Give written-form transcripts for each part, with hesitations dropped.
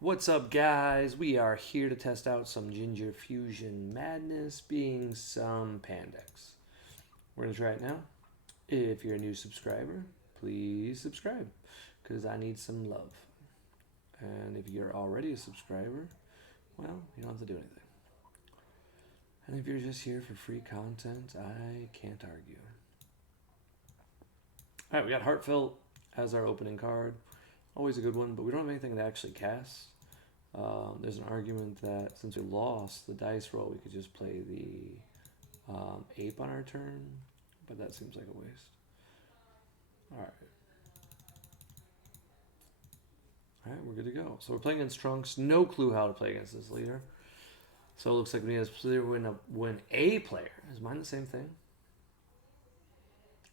What's up, guys? We are here to test out some Ginger Fusion madness, being some Pandex. We're going to try it now. If you're a new subscriber, please subscribe, because I need some love. And if you're already a subscriber, well, you don't have to do anything. And if you're just here for free content, I can't argue. Alright, we got Heartfelt as our opening card. Always a good one, but we don't have anything to actually cast. There's an argument that since we lost the dice roll, we could just play the ape on our turn, but that seems like a waste. Alright. Alright, we're good to go. So we're playing against Trunks. No clue how to play against this leader. So it looks like we have to win a player. Is mine the same thing?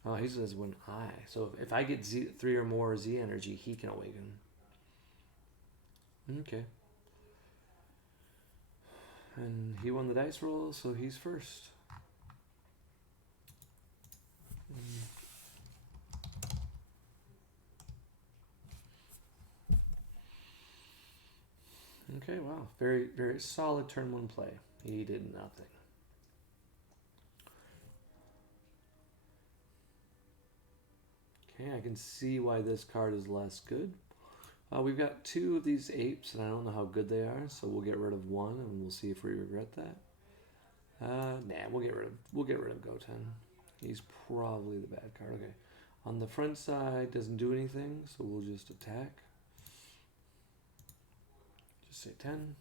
Oh, he says when I. So if I get 3 or more Z energy, he can awaken. Okay. And he won the dice roll, so he's first. Okay, wow. Very, very solid turn 1 play. He did nothing. Okay, I can see why this card is less good. We've got 2 of these apes, and I don't know how good they are, so we'll get rid of 1, and we'll see if we regret that. Nah, we'll get rid of Goten. He's probably the bad card. Okay. On the front side, doesn't do anything, so we'll just attack. Just say 10.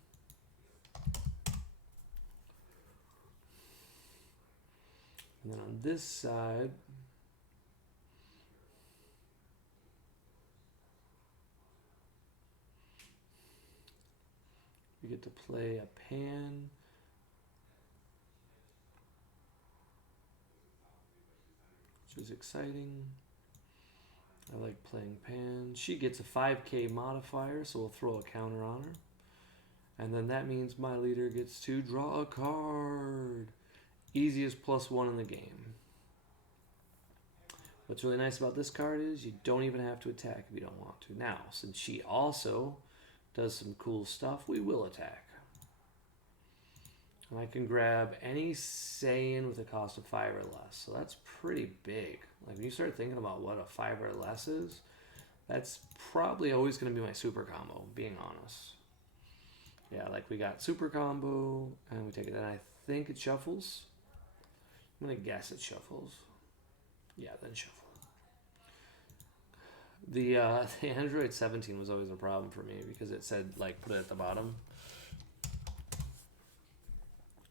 And then on this side, we get to play a Pan. Which is exciting. I like playing Pan. She gets a 5k modifier, so we'll throw a counter on her. And then that means my leader gets to draw a card. Easiest +1 in the game. What's really nice about this card is you don't even have to attack if you don't want to. Now, since she also does some cool stuff, we will attack. And I can grab any Saiyan with a cost of 5 or less. So that's pretty big. Like when you start thinking about what a 5 or less is, that's probably always going to be my super combo, being honest. Yeah, like we got super combo, and we take it, and I think it shuffles. I'm going to guess it shuffles. Yeah, then shuffle. The Android 17 was always a problem for me because it said, like, put it at the bottom.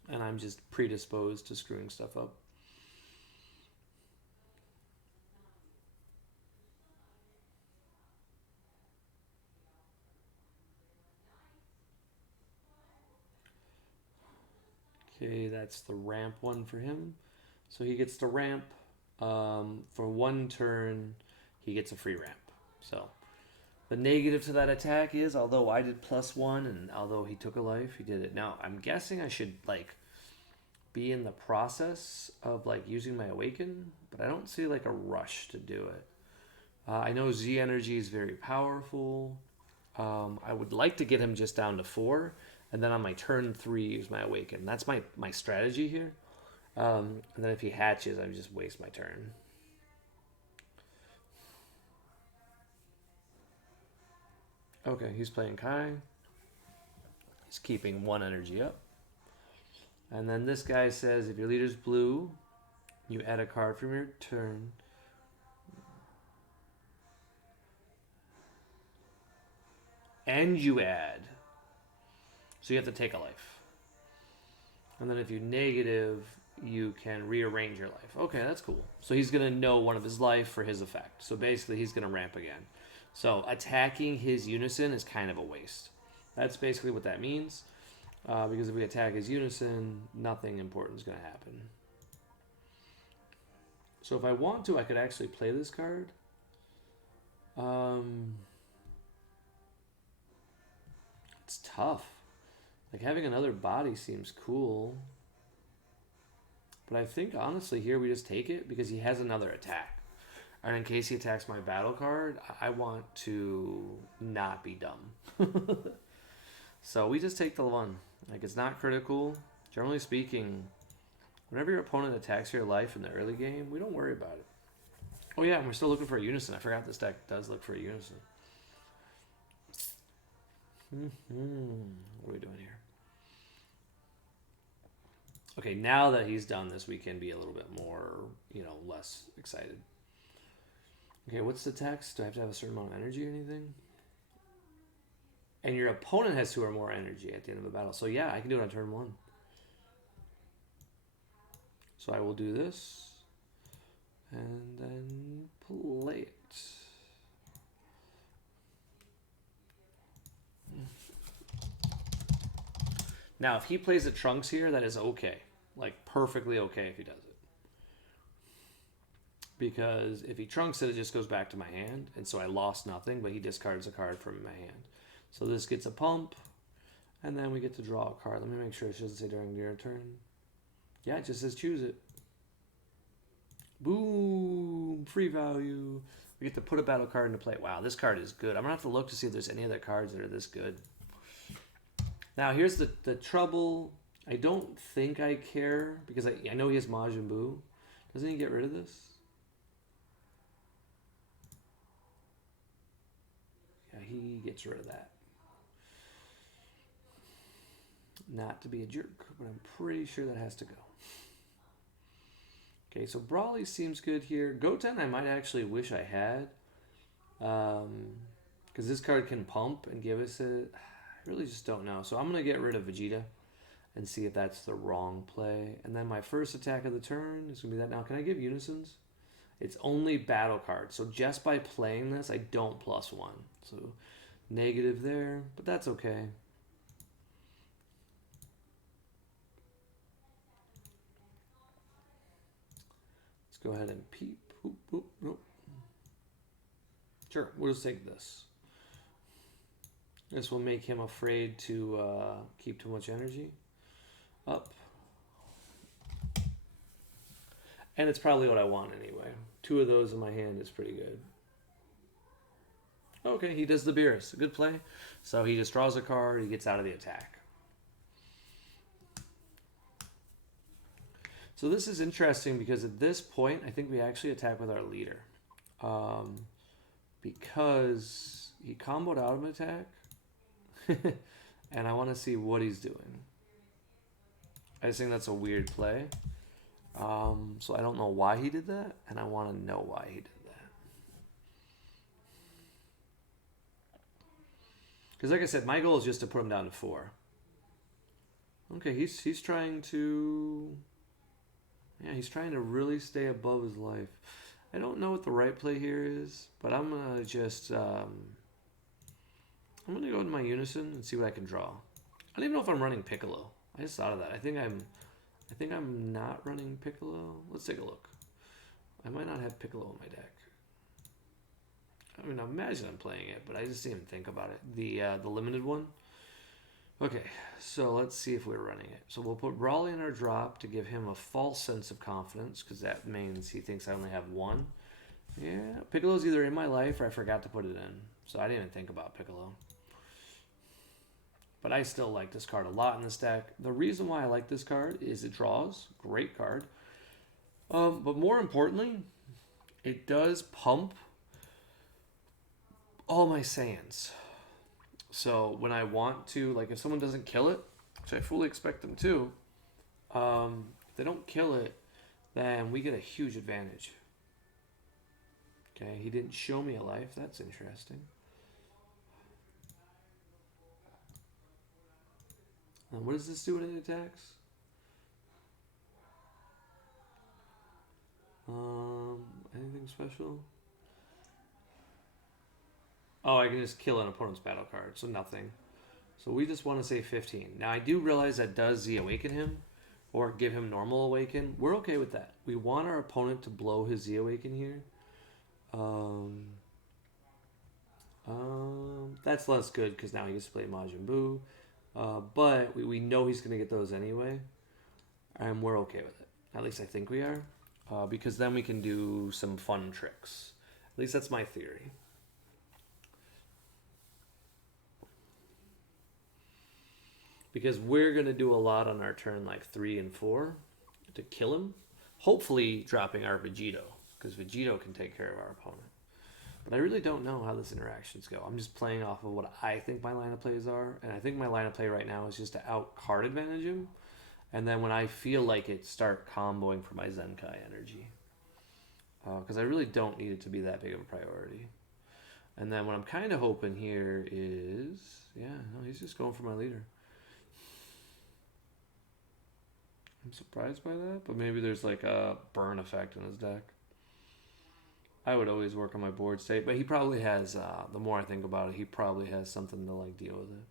And I'm just predisposed to screwing stuff up. Okay, that's the ramp one for him. So he gets to ramp for 1 turn. He gets a free ramp. So the negative to that attack is, although I did +1 and although he took a life, he did it. Now I'm guessing I should like be in the process of like using my awaken, but I don't see like a rush to do it. I know Z energy is very powerful. I would like to get him just down to 4, and then on my turn 3 use my awaken. That's my strategy here. And then if he hatches, I just waste my turn. Okay, he's playing Kai. He's keeping 1 energy up. And then this guy says if your leader's blue, you add a card from your turn. And you add. So you have to take a life. And then if you negative, you can rearrange your life. Okay, that's cool. So he's going to know 1 of his life for his effect. So basically he's going to ramp again. So attacking his unison is kind of a waste. That's basically what that means. Because if we attack his unison, nothing important is going to happen. So if I want to, I could actually play this card. It's tough. Like having another body seems cool. But I think honestly here we just take it because he has another attack. And in case he attacks my battle card, I want to not be dumb. So we just take the one. Like, it's not critical. Generally speaking, whenever your opponent attacks your life in the early game, we don't worry about it. Oh yeah, and we're still looking for a unison. I forgot this deck does look for a unison. What are we doing here? Okay, now that he's done this, we can be a little bit more, less excited. Okay, what's the text? Do I have to have a certain amount of energy or anything? And your opponent has 2 or more energy at the end of a battle. So yeah, I can do it on turn 1. So I will do this. And then play it. Now, if he plays the Trunks here, that is okay. Like, perfectly okay if he does it. Because if he Trunks it, it just goes back to my hand. And so I lost nothing, but he discards a card from my hand. So this gets a pump. And then we get to draw a card. Let me make sure it doesn't say during your turn. Yeah, it just says choose it. Boom! Free value. We get to put a battle card into play. Wow, this card is good. I'm going to have to look to see if there's any other cards that are this good. Now, here's the trouble. I don't think I care, because I know he has Majin Buu. Doesn't he get rid of this? Yeah, he gets rid of that. Not to be a jerk, but I'm pretty sure that has to go. Okay, so Brawly seems good here. Goten I might actually wish I had. Because this card can pump and give us a... I really just don't know. So I'm going to get rid of Vegeta and see if that's the wrong play. And then my first attack of the turn is going to be that. Now, can I give Unisons? It's only battle cards. So just by playing this, I don't +1. So negative there, but that's okay. Let's go ahead and peep. Oop, oop, nope. Sure, we'll just take this. This will make him afraid to keep too much energy up. And it's probably what I want anyway. 2 of those in my hand is pretty good. Okay, he does the Beerus. Good play. So he just draws a card. He gets out of the attack. So this is interesting because at this point, I think we actually attack with our leader. Because he comboed out of an attack. And I want to see what he's doing. I just think that's a weird play. So I don't know why he did that, and I want to know why he did that. Because like I said, my goal is just to put him down to 4. Okay, he's trying to... Yeah, he's trying to really stay above his life. I don't know what the right play here is, but I'm going to just... I'm going to go into my Unison and see what I can draw. I don't even know if I'm running Piccolo. I just thought of that. I think I'm not running Piccolo. Let's take a look. I might not have Piccolo in my deck. I mean, I imagine I'm playing it, but I just didn't even think about it. The limited one. Okay, so let's see if we're running it. So we'll put Brawly in our drop to give him a false sense of confidence, because that means he thinks I only have 1. Yeah, Piccolo's either in my life or I forgot to put it in. So I didn't even think about Piccolo. But I still like this card a lot in this deck. The reason why I like this card is it draws. Great card. But more importantly, it does pump all my Saiyans. So when I want to, like if someone doesn't kill it, which I fully expect them to, if they don't kill it, then we get a huge advantage. Okay, he didn't show me a life. That's interesting. What does this do when it attacks? Anything special? Oh, I can just kill an opponent's battle card, so nothing. So we just want to say 15. Now I do realize that does Z awaken him, or give him normal awaken. We're okay with that. We want our opponent to blow his Z awaken here. That's less good because now he gets to play Majin Buu. But we know he's going to get those anyway. And we're okay with it. At least I think we are. Because then we can do some fun tricks. At least that's my theory. because we're going to do a lot on our turn like 3 and 4 to kill him. Hopefully dropping our Vegito, because Vegito can take care of our opponent. But I really don't know how this interactions go. I'm just playing off of what I think my line of plays are, and I think my line of play right now is just to out card advantage him, and then when I feel like it, start comboing for my Zenkai energy. Because I really don't need it to be that big of a priority. And then what I'm kind of hoping here is, yeah, no, he's just going for my leader. I'm surprised by that, but maybe there's like a burn effect in his deck. I would always work on my board state, but he probably has, the more I think about it, he probably has something to like deal with it.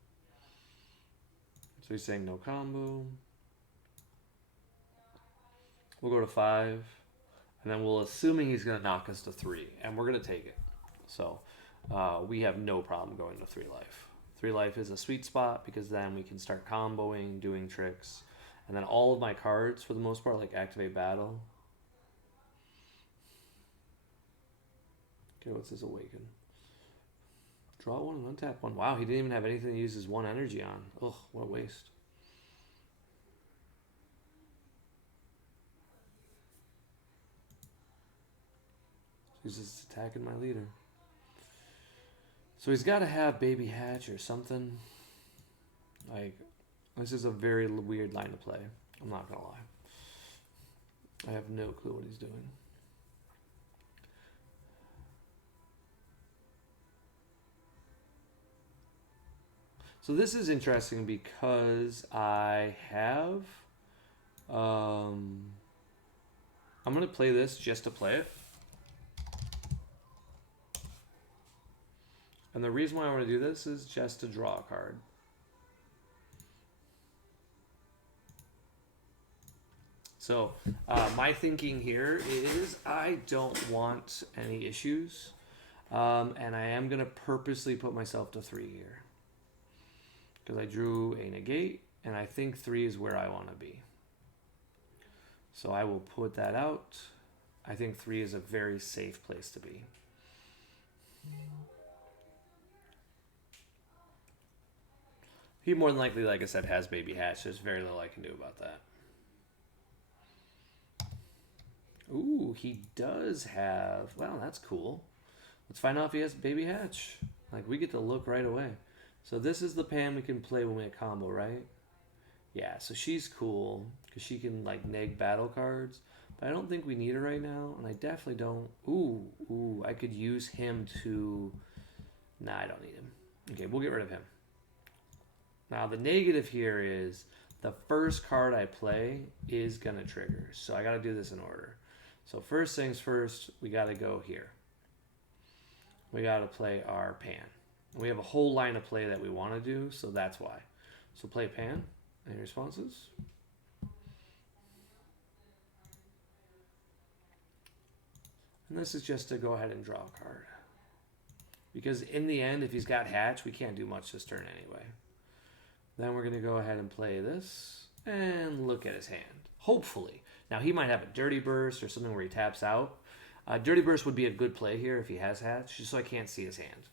So he's saying no combo. We'll go to 5, and then we'll assuming he's going to knock us to 3, and we're going to take it. So we have no problem going to 3 life. 3 life is a sweet spot because then we can start comboing, doing tricks, and then all of my cards, for the most part, like activate battle. Okay, what's this awaken? Draw 1 and untap 1. Wow, he didn't even have anything to use his 1 energy on. Ugh, what a waste. He's just attacking my leader. So he's got to have Baby Hatch or something. Like, this is a very weird line to play. I'm not going to lie. I have no clue what he's doing. So this is interesting because I have... I'm going to play this just to play it. And the reason why I want to do this is just to draw a card. So my thinking here is I don't want any issues. And I am going to purposely put myself to 3 here. Because I drew a negate, and I think 3 is where I want to be. So I will put that out. I think 3 is a very safe place to be. He more than likely, like I said, has Baby Hatch. There's very little I can do about that. Ooh, he does have... Well, that's cool. Let's find out if he has Baby Hatch. Like, we get to look right away. So this is the pan we can play when we combo, right? Yeah, so she's cool because she can like neg battle cards, but I don't think we need her right now, and I definitely don't. Ooh, I could use him to. Nah, I don't need him. Okay, we'll get rid of him. Now the negative here is the first card I play is gonna trigger, so I got to do this in order. So first things first, we got to go here. We got to play our pan. We have a whole line of play that we want to do, so that's why. So play pan. Any responses? And this is just to go ahead and draw a card. Because in the end, if he's got Hatch, we can't do much this turn anyway. Then we're going to go ahead and play this and look at his hand. Hopefully. Now, he might have a Dirty Burst or something where he taps out. Dirty Burst would be a good play here if he has Hatch, just so I can't see his hand.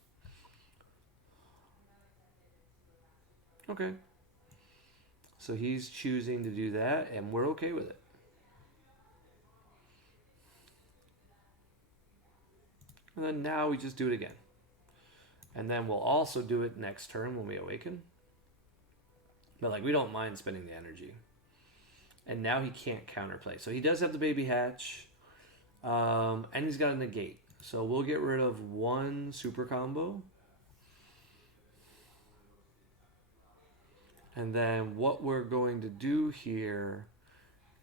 Okay. So he's choosing to do that, and we're okay with it. And then now we just do it again. And then we'll also do it next turn when we awaken. But like, we don't mind spending the energy. And now he can't counterplay. So he does have the Baby Hatch. And he's got a negate. So we'll get rid of 1 super combo. And then what we're going to do here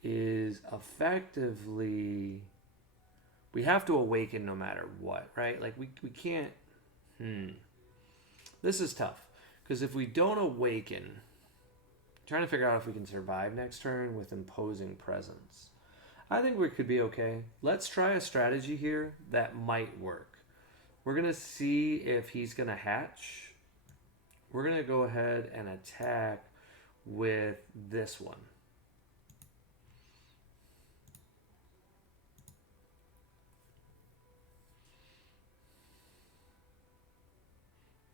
is effectively, we have to awaken no matter what, right? Like we can't, This is tough. Because if we don't awaken, I'm trying to figure out if we can survive next turn with imposing presence. I think we could be okay. Let's try a strategy here that might work. We're going to see if he's going to hatch. We're going to go ahead and attack with this one.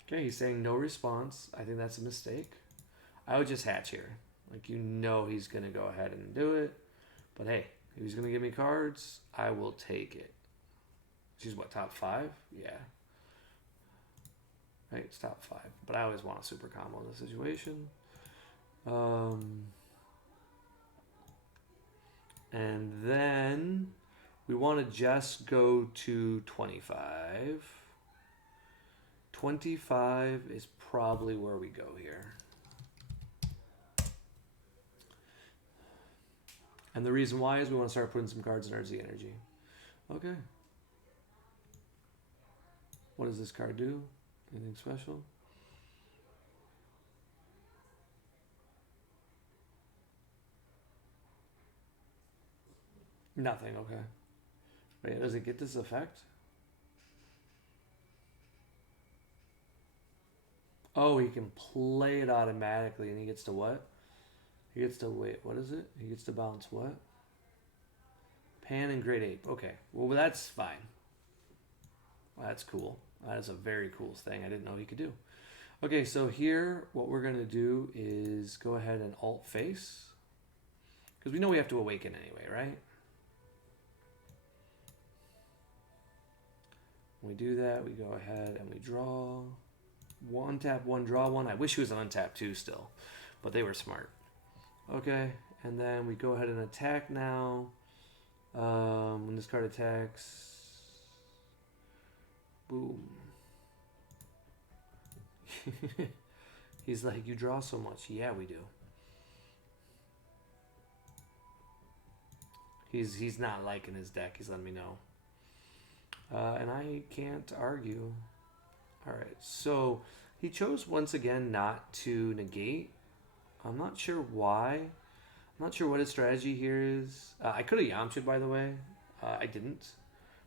Okay, he's saying no response. I think that's a mistake. I would just hatch here. Like, you know he's going to go ahead and do it. But hey, if he's going to give me cards, I will take it. She's what, top 5? Yeah. Right, it's top 5. But I always want a super combo in this situation. And then we want to just go to 25. 25 is probably where we go here. And the reason why is we want to start putting some cards in our Z energy. Okay. What does this card do? Anything special? Nothing, okay. Wait, does it get this effect? Oh, he can play it automatically and he gets to what? He gets to, wait, what is it? He gets to bounce what? Pan and Great Ape. Okay, well, that's fine. Well, that's cool. That is a very cool thing I didn't know he could do. Okay, so here, what we're going to do is go ahead and alt face. Because we know we have to awaken anyway, right? When we do that, we go ahead and we draw. One tap, one, draw one. I wish he was an untap too still, but they were smart. Okay, and then we go ahead and attack now. When this card attacks, boom. He's like, you draw so much. Yeah, we do. He's not liking his deck. He's letting me know. And I can't argue. All right, so he chose once again not to negate. I'm not sure why. I'm not sure what his strategy here is. I could have Yamcha'd, by the way. I didn't.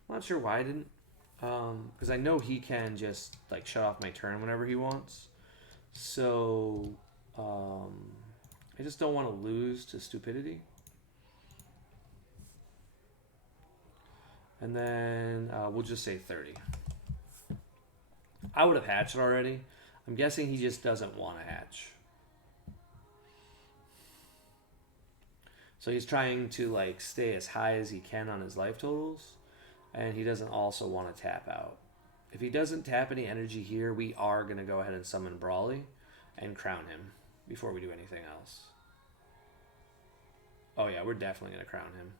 I'm not sure why I didn't. Because I know he can just like shut off my turn whenever he wants. So I just don't want to lose to stupidity. And then we'll just say 30. I would have hatched already. I'm guessing he just doesn't want to hatch. So he's trying to like stay as high as he can on his life totals. And he doesn't also want to tap out. If he doesn't tap any energy here, we are going to go ahead and summon Brawly and crown him before we do anything else. Oh yeah, we're definitely going to crown him.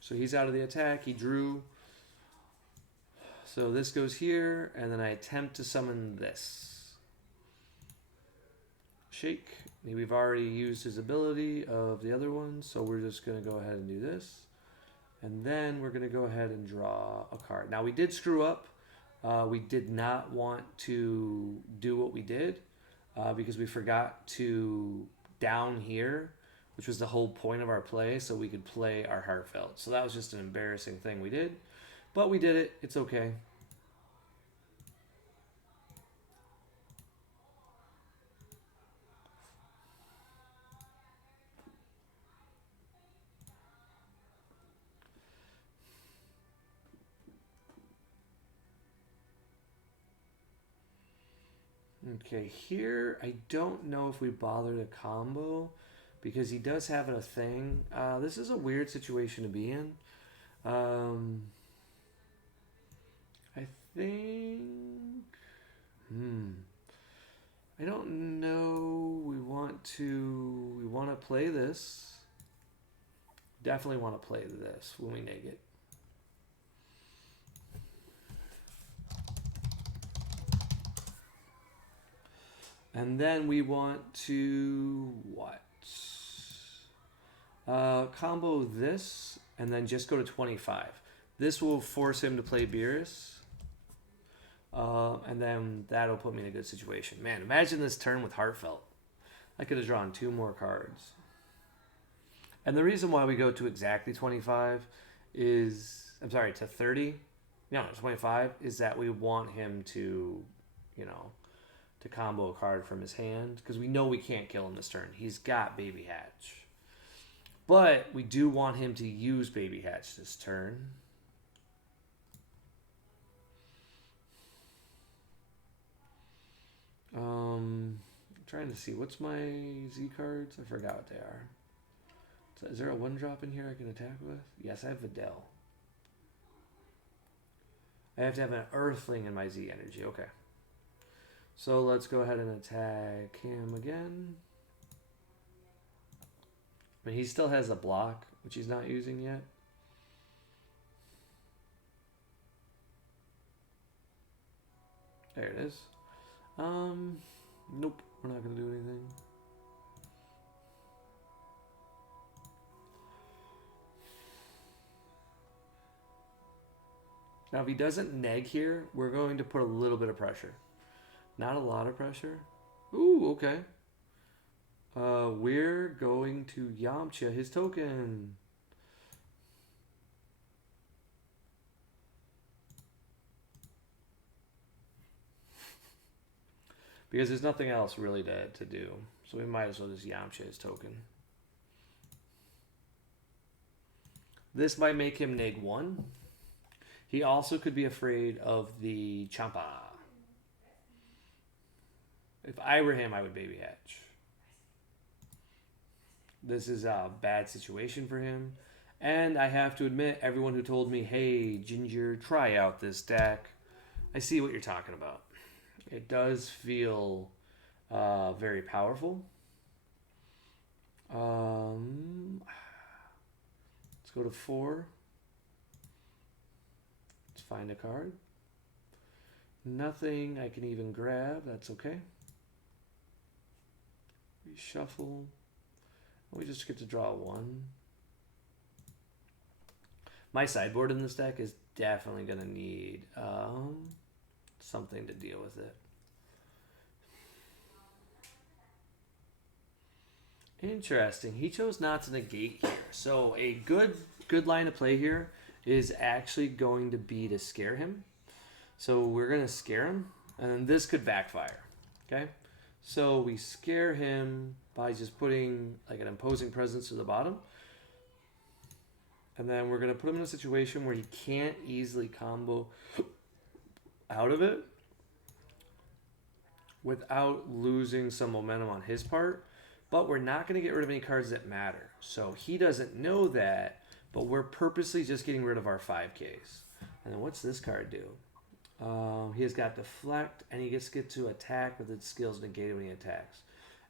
So he's out of the attack. He drew. So this goes here, and then I attempt to summon this. Shake. We've already used his ability of the other one, so we're just going to go ahead and do this. And then we're going to go ahead and draw a card. Now, we did screw up. We did not want to do what we did because we forgot to down here, which was the whole point of our play, so we could play our Heartfelt. So that was just an embarrassing thing we did. But we did it. It's okay. Okay, here I don't know if we bother to combo because he does have a thing. This is a weird situation to be in. I think... I don't know. We want to play this. Definitely want to play this when we neg it. And then we want to what? Combo this and then just go to 25. This will force him to play Beerus. And then that'll put me in a good situation. Man, imagine this turn with Heartfelt. I could have drawn 2 more cards. And the reason why we go to exactly 25 is... I'm sorry, to 30? No, 25 is that we want him to, you know, to combo a card from his hand. Because we know we can't kill him this turn. He's got Baby Hatch. But we do want him to use Baby Hatch this turn. Trying to see what's my Z cards. I forgot what they are. So is there a 1-drop in here I can attack with? Yes, I have Videl. I have to have an Earthling in my Z energy. Okay. So let's go ahead and attack him again. I mean, he still has a block, which he's not using yet. There it is. Nope, we're not going to do anything. Now, if he doesn't neg here, we're going to put a little bit of pressure. Not a lot of pressure. Ooh, okay. We're going to Yamcha his token. Because there's nothing else really to do. So we might as well just Yamcha his token. This might make him neg 1. He also could be afraid of the Champa. If I were him, I would Baby Hatch. This is a bad situation for him. And I have to admit, everyone who told me, hey, Ginger, try out this deck, I see what you're talking about. It does feel very powerful. Let's go to 4. Let's find a card. Nothing I can even grab. That's okay. Reshuffle. We just get to draw 1. My sideboard in this deck is definitely going to need something to deal with it. Interesting. He chose not to negate here. So a good line of play here is actually going to be to scare him. So we're going to scare him, and then this could backfire. Okay? So we scare him by just putting like an imposing presence to the bottom. And then we're going to put him in a situation where he can't easily combo out of it without losing some momentum on his part. But we're not going to get rid of any cards that matter. So he doesn't know that, but we're purposely just getting rid of our 5Ks. And then what's this card do? He has got Deflect, and he gets to attack with its skills negated when he attacks.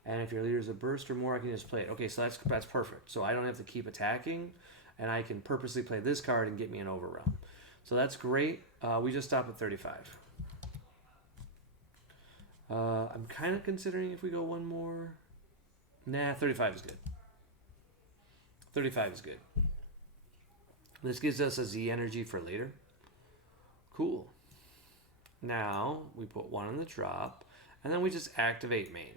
And if your leader is a burst or more, I can just play it. Okay, so that's perfect. So I don't have to keep attacking, and I can purposely play this card and get me an overrun. So that's great. We just stopped at 35. I'm kind of considering if we go one more. Nah, 35 is good. 35 is good. This gives us a Z energy for later. Cool. Now we put 1 on the drop, and then we just activate main.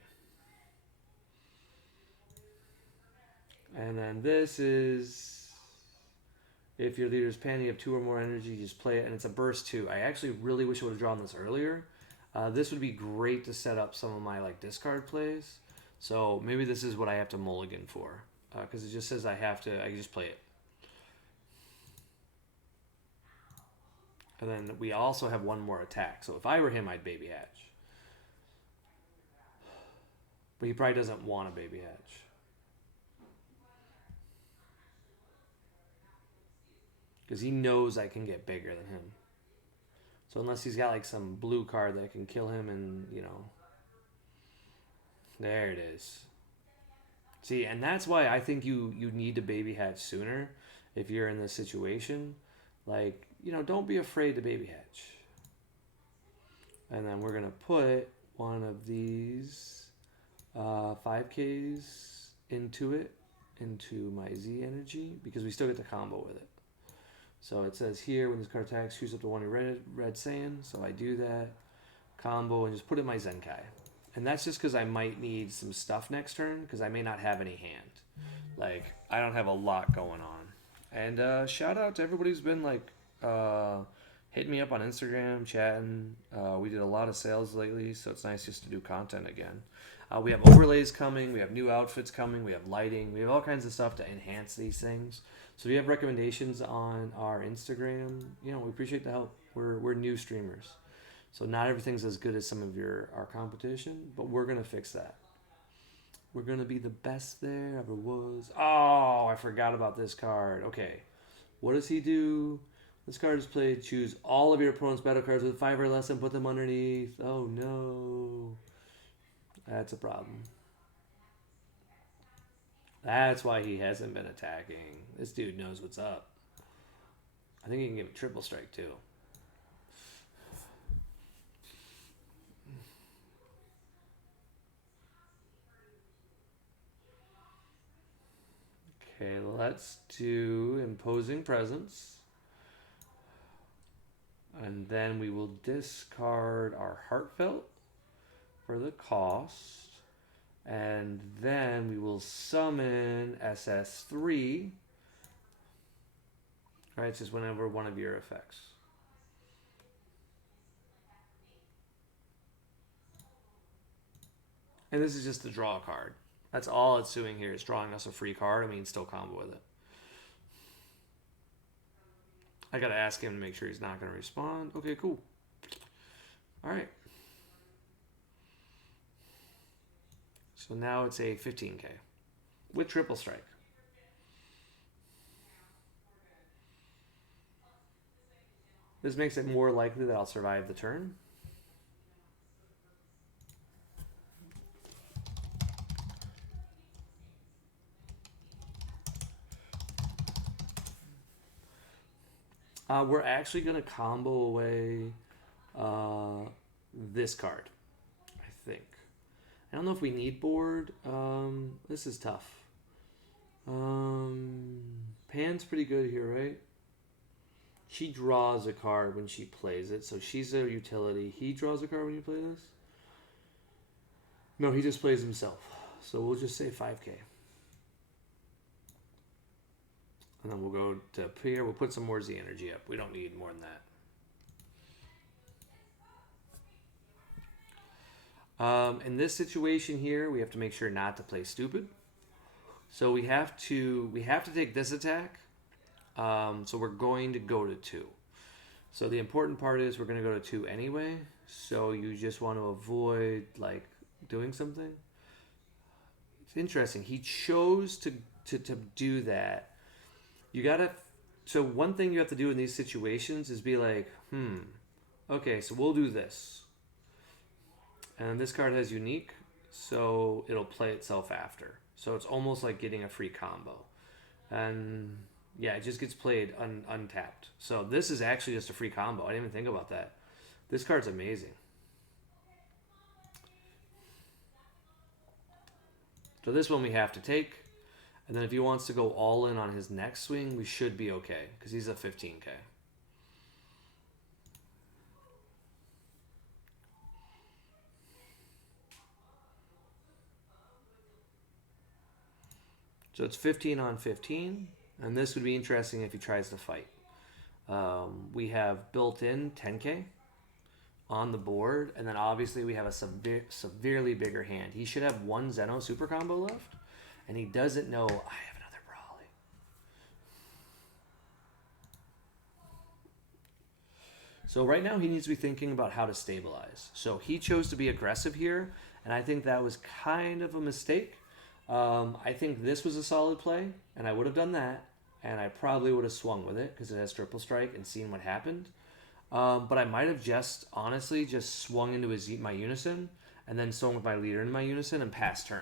And then this is, if your leader is panning, you have 2 or more energy, just play it, and it's a burst 2. I actually really wish I would have drawn this earlier. This would be great to set up some of my like discard plays. So maybe this is what I have to mulligan for, because it just says I can just play it. And then we also have 1 more attack. So if I were him, I'd Baby Hatch. But he probably doesn't want a Baby Hatch. Because he knows I can get bigger than him. So unless he's got like some blue card that can kill him and, you know. There it is. See, and that's why I think you need to Baby Hatch sooner if you're in this situation. Like, you know, don't be afraid to Baby Hatch. And then we're going to put one of these 5Ks into it, into my Z energy, because we still get the combo with it. So it says here, when this card attacks, choose up to 1 red Saiyan. So I do that. Combo and just put it in my Zenkai. And that's just because I might need some stuff next turn, because I may not have any hand. Like, I don't have a lot going on. And shout out to everybody who's been, like, hitting me up on Instagram, chatting. We did a lot of sales lately, so it's nice just to do content again. We have overlays coming. We have new outfits coming. We have lighting. We have all kinds of stuff to enhance these things. So if you have recommendations on our Instagram, we appreciate the help. We're new streamers. So not everything's as good as some of our competition, but we're going to fix that. We're going to be the best there ever was. Oh, I forgot about this card. Okay. What does he do? This card is played. Choose all of your opponent's battle cards with 5 or less and put them underneath. Oh no. That's a problem. That's why he hasn't been attacking. This dude knows what's up. I think he can give a triple strike too. Okay, let's do Imposing Presence. And then we will discard our Heartfelt for the cost. And then we will summon SS3. Alright, it's just whenever one of your effects. And this is just to draw a card. That's all it's doing here is drawing us a free card. I mean, still combo with it. I gotta ask him to make sure he's not gonna respond. Okay, cool. Alright. So now it's a 15k with triple strike. This makes it more likely that I'll survive the turn. We're actually going to combo away this card, I think. I don't know if we need board. This is tough. Pan's pretty good here, right? She draws a card when she plays it, so she's a utility. He draws a card when you play this? No, he just plays himself. So we'll just say 5k. And then we'll go to up here. We'll put some more Z energy up. We don't need more than that. In this situation here, we have to make sure not to play stupid. So we have to take this attack. So we're going to go to 2. So the important part is we're going to go to 2 anyway. So you just want to avoid like doing something. It's interesting. He chose to do that. You gotta. So one thing you have to do in these situations is be like, okay, so we'll do this. And this card has unique, so it'll play itself after. So it's almost like getting a free combo. And yeah, it just gets played untapped. So this is actually just a free combo. I didn't even think about that. This card's amazing. So this one we have to take. And then if he wants to go all in on his next swing, we should be okay. Because he's a 15k. So it's 15 on 15. And this would be interesting if he tries to fight. We have built in 10k on the board. And then obviously we have a severely bigger hand. He should have one Zeno super combo left. And he doesn't know, I have another Brawly. So right now he needs to be thinking about how to stabilize. So he chose to be aggressive here. And I think that was kind of a mistake. I think this was a solid play. And I would have done that. And I probably would have swung with it because it has triple strike and seen what happened. But I might have honestly just swung into my unison. And then swung with my leader into my unison and passed turn.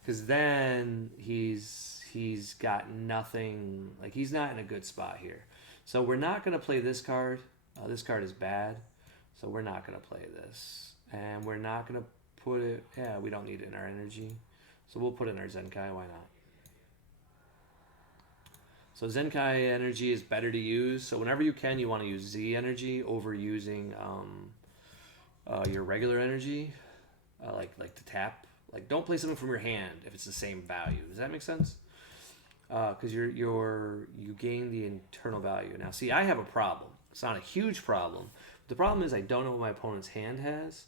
Because then he's got nothing, like he's not in a good spot here. So we're not going to play this card. This card is bad. So we're not going to play this. And we're not going to put it, we don't need it in our energy. So we'll put it in our Zenkai, why not? So Zenkai energy is better to use. So whenever you can, you want to use Z energy over using your regular energy, like to tap. Like, don't play something from your hand if it's the same value. Does that make sense? Because you gain the internal value. Now, see, I have a problem. It's not a huge problem. The problem is I don't know what my opponent's hand has.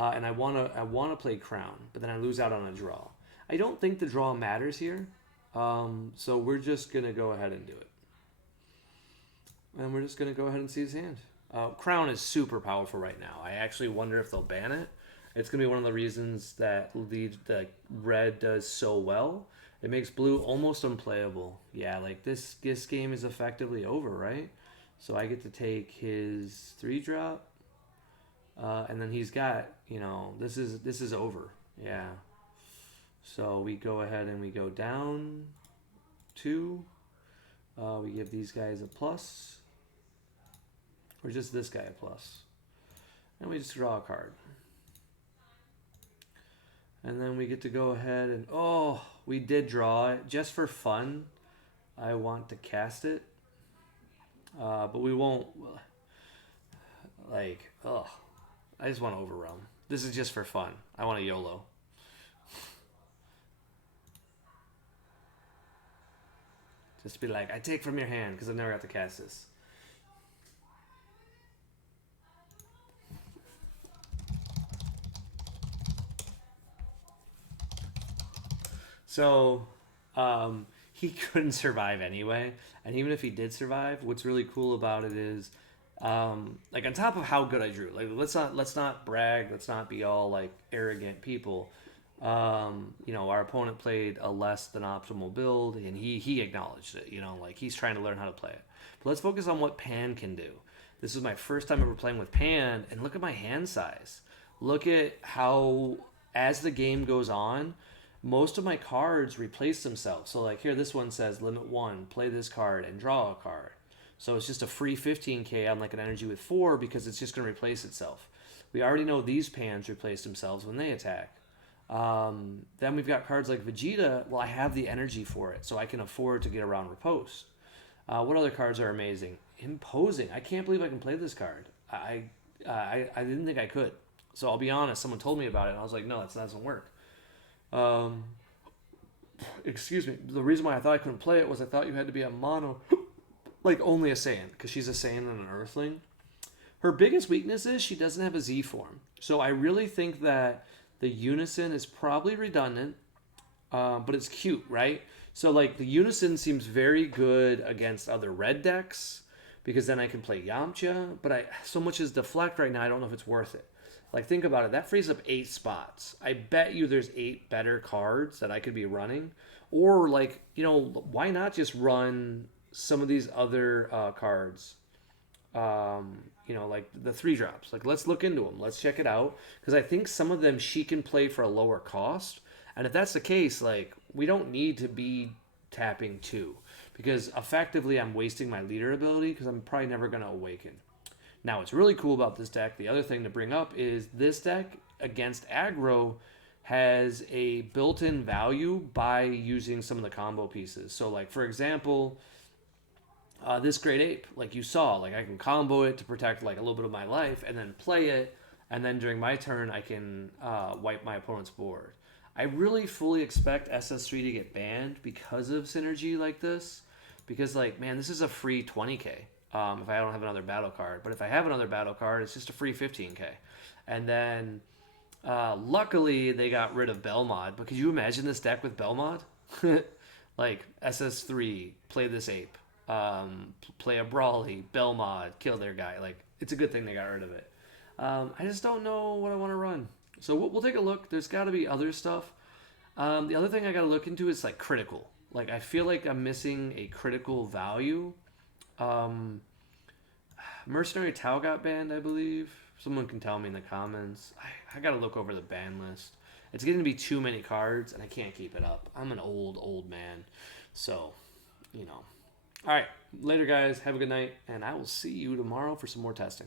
and I wanna play Crown, but then I lose out on a draw. I don't think the draw matters here, so we're just gonna go ahead and do it, and we're just gonna go ahead and see his hand. Crown is super powerful right now. I actually wonder if they'll ban it. It's gonna be one of the reasons that the red does so well. It makes blue almost unplayable. Yeah, like this game is effectively over, right? So I get to take his 3-drop, and then he's got, this is over. Yeah. So we go ahead and we go down 2. We give these guys a plus, or just this guy a plus, and we just draw a card. And then we get to go ahead and, oh, we did draw it. Just for fun, I want to cast it. But we won't, I just want to overwhelm. This is just for fun. I want a YOLO. Just be like, I take from your hand, because I've never got to cast this. So, he couldn't survive anyway. And even if he did survive, what's really cool about it is, on top of how good I drew, let's not brag, let's not be all like arrogant people. Our opponent played a less than optimal build, and he acknowledged it. He's trying to learn how to play it. But let's focus on what Pan can do. This is my first time ever playing with Pan, and look at my hand size. Look at how, as the game goes on, most of my cards replace themselves. So here, this one says limit 1, play this card and draw a card. So it's just a free 15k on an energy with 4 because it's just going to replace itself. We already know these Pans replace themselves when they attack. Then we've got cards like Vegeta. Well, I have the energy for it, so I can afford to get around Riposte. What other cards are amazing? Imposing. I can't believe I can play this card. I didn't think I could. So I'll be honest, someone told me about it, and I was like, no, that doesn't work. Excuse me. The reason why I thought I couldn't play it was I thought you had to be a mono, only a Saiyan, because she's a Saiyan and an Earthling. Her biggest weakness is she doesn't have a Z form. So I really think that the Unison is probably redundant, but it's cute, right? So the Unison seems very good against other red decks, because then I can play Yamcha, but so much as Deflect right now, I don't know if it's worth it. Think about it. That frees up 8 spots. I bet you there's 8 better cards that I could be running. Or, why not just run some of these other cards? The 3-drops. Let's look into them. Let's check it out. Because I think some of them she can play for a lower cost. And if that's the case, we don't need to be tapping 2. Because effectively I'm wasting my leader ability because I'm probably never going to awaken. Now, what's really cool about this deck, the other thing to bring up is this deck against aggro has a built-in value by using some of the combo pieces. So, for example, this Great Ape, you saw, I can combo it to protect, a little bit of my life, and then play it, and then during my turn, I can wipe my opponent's board. I really fully expect SS3 to get banned because of synergy like this, because, man, this is a free 20k. If I don't have another battle card. But if I have another battle card, it's just a free 15k. And then, luckily, they got rid of Belmod. But could you imagine this deck with Belmod? SS3, play this ape. Play a Brawly, Belmod, kill their guy. It's a good thing they got rid of it. I just don't know what I want to run. So we'll take a look. There's got to be other stuff. The other thing I got to look into is, critical. I feel like I'm missing a critical value. Mercenary Tau got banned, I believe. Someone can tell me in the comments. I gotta look over the ban list. It's getting to be too many cards, and I can't keep it up. I'm an old man. So, Alright, later guys. Have a good night, and I will see you tomorrow for some more testing.